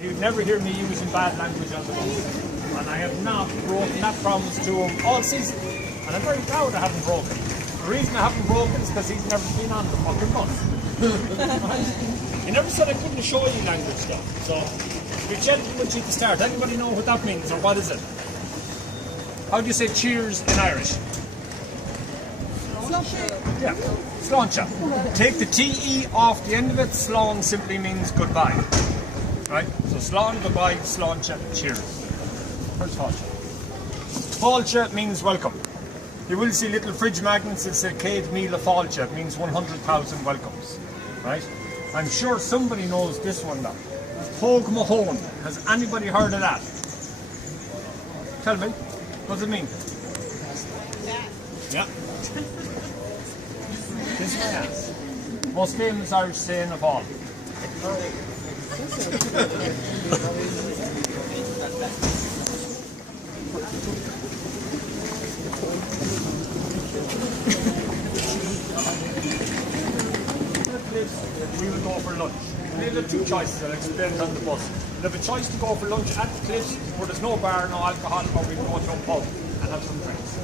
You'd never hear me using bad language on the bus. And I have not broken that promise to him all season. And I'm very proud I haven't broken it. The reason I haven't broken is because he's never been on the fucking bus. He never said I couldn't show you language stuff. So, you're gentlemen at the start. Anybody know what that means or what is it? How do you say cheers in Irish? Yeah, sláinte. Take the TE off the end of it. Slán simply means goodbye. Right? So slán, goodbye, sláinte, cheers. Where's fáilte? Fáilte means welcome. You will see little fridge magnets that say Céad Míle Fáilte. It means 100,000 welcomes. Right? I'm sure somebody knows this one now. Póg Mahone. Has anybody heard of that? Tell me. What does it mean? Yeah. This is yes. Most famous Irish saying of all. We will go for lunch. We have two choices, I'll explain it on the bus. We'll have a choice to go for lunch at the cliffs where there's no bar, no alcohol, or we can go to a pub and have some drinks.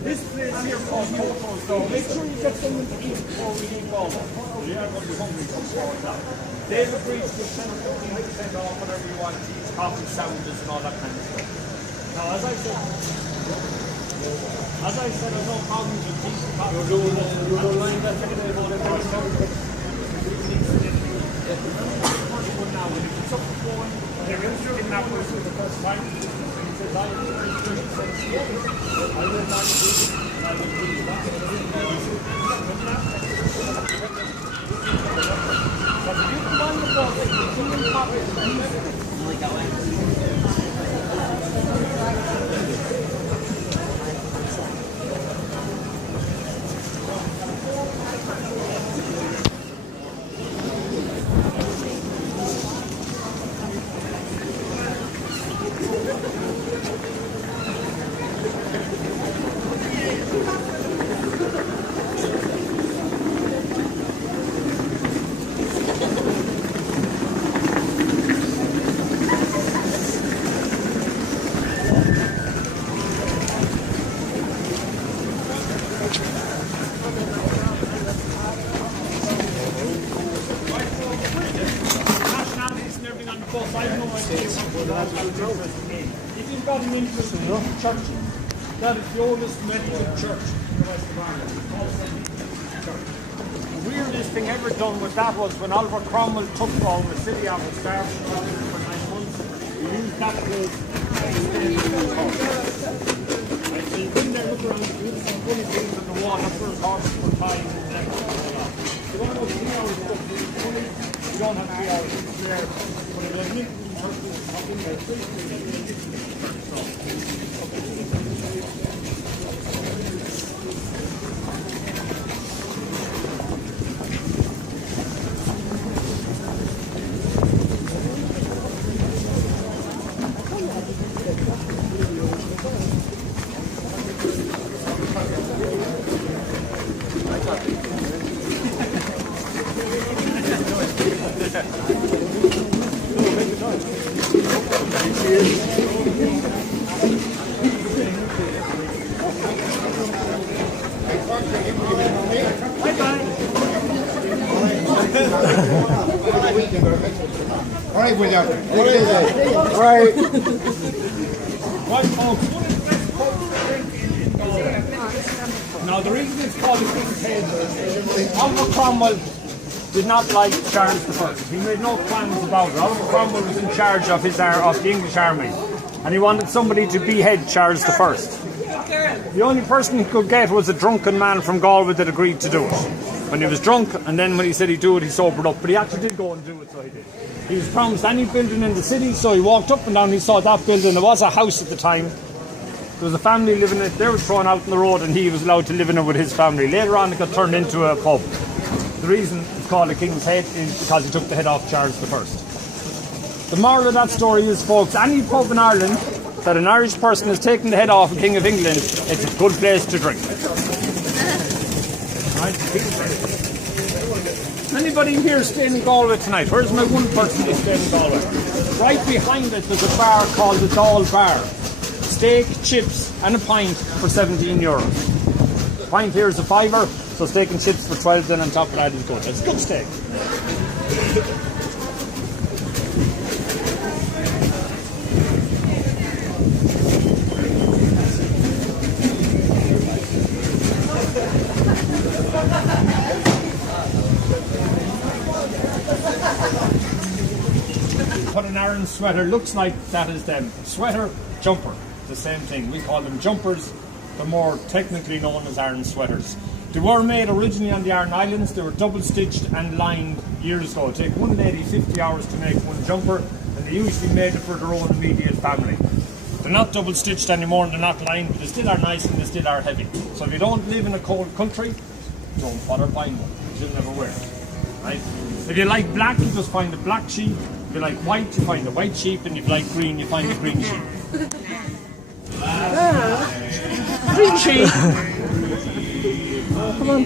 This place here called Coco's, so make sure you get something to eat before we leave all. We are going to be hungry for now. They've agreed to give 10 or 15% off whatever you want to eat, coffee, sandwiches and all that kind of stuff. Now, as I said, there's no problems with tea, coffee. You're doing line that ticket about it. Now, when you put something going, they're going to kidnap us for the first time. He says, I will not do it, and I will do that. But if you combine the ball, you can pop it. If you've got an interest in churches, that is the oldest medical church in the West of Ireland. The weirdest thing ever done with that was when Oliver Cromwell took down the city of starvation for 9 months, he used that place so you couldn't there look around, you see some funny things on the wall, that's where horses were tied and you don't know 3 hours stuff, you don't have 3 hours, it's there. But it was linked to the church, All right, William. All right. Right, folks, what is the best pub to drink in Galway? Now, the reason it's called the King's Head, Oliver Cromwell did not like Charles I. He made no plans about it. Oliver Cromwell was in charge of the English army, and he wanted somebody to behead Charles I. The only person he could get was a drunken man from Galway that agreed to do it. When he was drunk, and then when he said he'd do it, he sobered up. But he actually did go and do it, so he did. He was promised any building in the city, so he walked up and down, he saw that building. There was a house at the time. There was a family living in it. They were thrown out in the road, and he was allowed to live in it with his family. Later on, it got turned into a pub. The reason it's called the King's Head is because he took the head off Charles I. The moral of that story is, folks, any pub in Ireland that an Irish person has taken the head off a King of England, it's a good place to drink. Anybody here staying in Galway tonight? Where's my one person who's staying in Galway? Right behind it there's a bar called the Dáil Bar. Steak, chips and a pint for €17. A pint here is a fiver, so steak and chips for 12, then on top of that is good. It's good steak. What an Aaron sweater looks like, that is them. Sweater, jumper, the same thing. We call them jumpers. They're more technically known as Aaron sweaters. They were made originally on the Aran Islands. They were double stitched and lined years ago. It takes one lady 50 hours to make one jumper, and they usually made it for their own immediate family. They're not double stitched anymore and they're not lined, but they still are nice and they still are heavy. So if you don't live in a cold country, don't bother buying one, because you'll never wear it. Right? If you like black, you just find the black sheep. If you like white, you find the white sheep, and if you like green, you find the green sheep. Green sheep! Come on.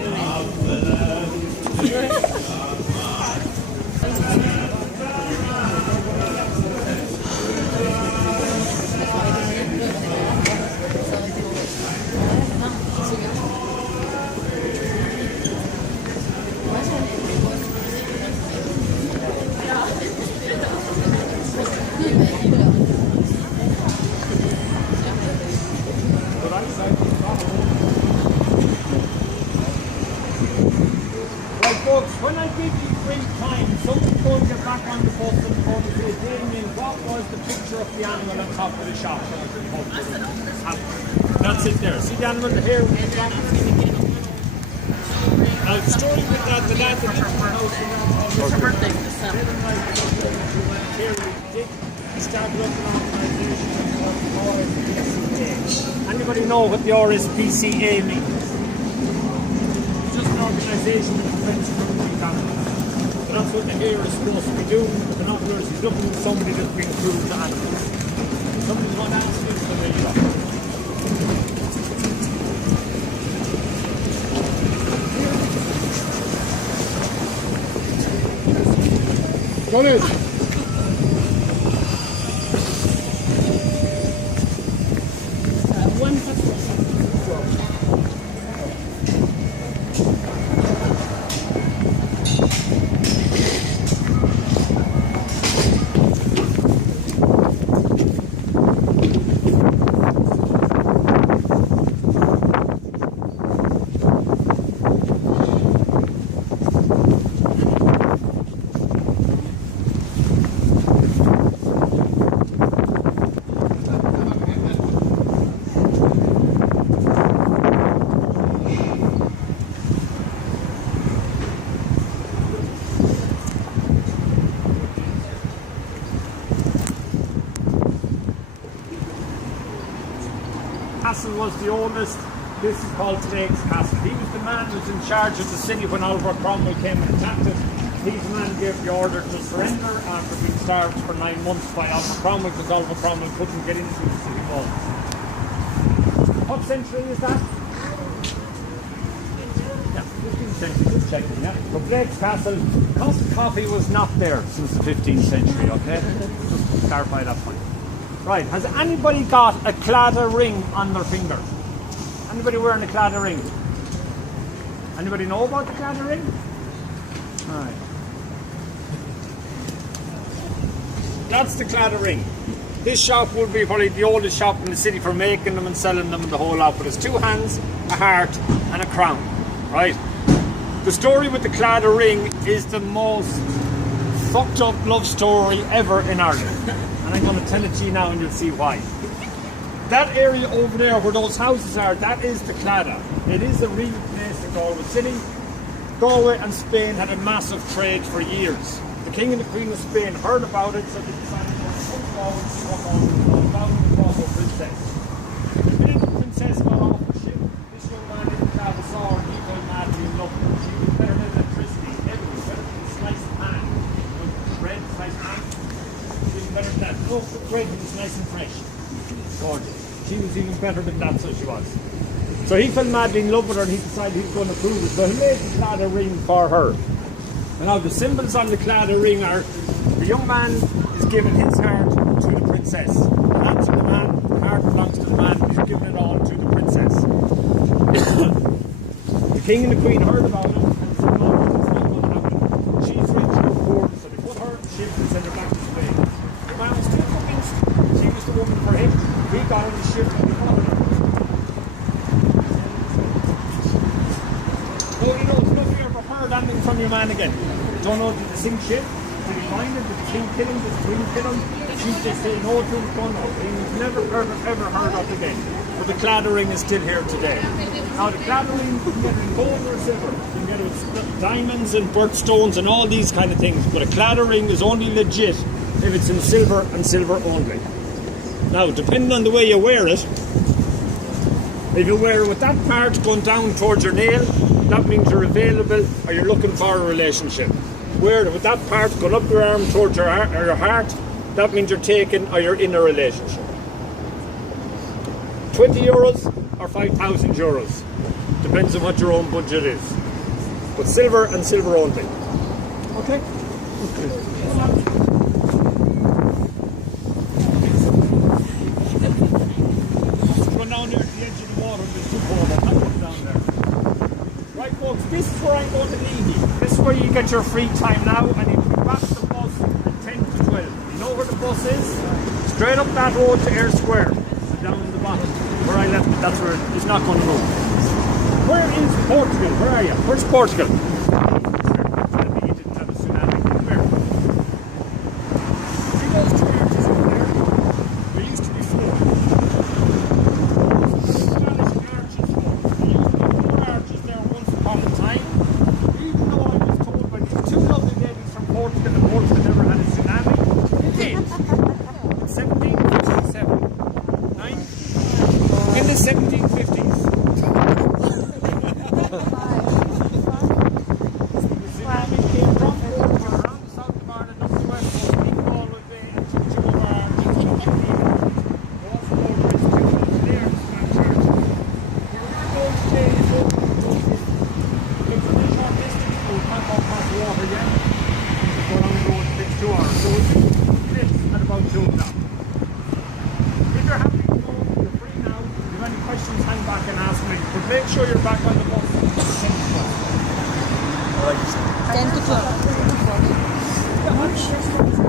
Folks, when I give you free time, someone's going to get back on the bus and going to say, Damien, what was the picture of the animal on top of the shop? That's it there. See the animal, the hair? Now, the story with that, the lad that lives in the house, it's her birthday for the 7th. Here we did start looking at organisation called RSPCA. Anybody know what the RSPCA means? Organisation that prevents cruelty to animals. So that's what the hair is supposed to be doing. The binoculars is looking at somebody that's being cruel to animals. Somebody's going to ask you, so there you go. Got it. One Castle was the oldest. This is called Drake's Castle. He was the man who was in charge of the city when Oliver Cromwell came and attacked it. He's the man who gave the order to surrender after being starved for 9 months by Oliver Cromwell, because Oliver Cromwell couldn't get into the city walls. What century is that? Yeah, 15th century, just checking, yeah. So Drake's Castle, Costa Coffee was not there since the 15th century, okay? Just to clarify that point. Right, has anybody got a Claddagh ring on their finger? Anybody wearing a Claddagh ring? Anybody know about the Claddagh ring? Right. That's the Claddagh ring. This shop would be probably the oldest shop in the city for making them and selling them and the whole lot, but it's 2 hands, a heart and a crown, right? The story with the Claddagh ring is the most fucked up love story ever in Ireland. And I'm going to tell it to you now and you'll see why. That area over there where those houses are, that is the Claddagh. It is a real place in Galway City. Galway and Spain had a massive trade for years. The King and the Queen of Spain heard about it, so they decided to come forward and see what all about the Galway princess. The minute the princess got off the ship, this young man didn't have a sword, he fell madly in love. She was better than electricity, everything, better than a slice of pan. Bread, slice of pan. Better than that. No, bread was nice and fresh. Gorgeous. She was even better than that, so she was. So he fell madly in love with her and he decided he was going to prove it. So he made the Claddagh ring for her. And now the symbols on the Claddagh ring are, the young man is giving his heart to the princess. The hand to the man, the heart belongs to the man, he's giving it all to the princess. The king and the queen heard about it and said, no, it's not going to happen. She's rich or poor, so they put her in the ship and sent her back to Spain. The man was still convinced she was the woman for him. He got on the ship and he followed her. Oh, you know, it's lovely ever heard anything from your man again. Don't know, did the same ship? Did he find him? Did the king kill him? Did the queen kill him? She just say no to him, don't know. He's never ever heard of again. But the Claddagh ring is still here today. Now the Claddagh ring, you can get it in gold or silver. You can get it with diamonds and birthstones and all these kind of things. But a Claddagh ring is only legit if it's in silver and silver only. Now, depending on the way you wear it, if you wear it with that part going down towards your nail, that means you're available or you're looking for a relationship. Wear it with that part going up your arm towards your heart, that means you're taking or you're in a relationship. 20 euros or 5,000 euros. Depends on what your own budget is. But silver and silver only. Okay? Run down there to the edge of the water, there's two more down there. Right folks, this is where I'm going to leave you. This is where you get your free time now and you can back the bus at 10 to 12. You know where the bus is? Straight up that road to Ayr Square. And down in the bottom. Where I left it, that's where it's not going to move. Where is Portugal? Where are you? Where's Portugal? You didn't have a tsunami. Where? See those two arches over there? There used to be four. Spanish arches. There used to be 4 arches there once upon a time. Even though I was told by these two lovely ladies from Portugal that Portugal never had a tsunami, it did. In 1757. In the 1750s. Make sure you're back on the bus. 10 to 12.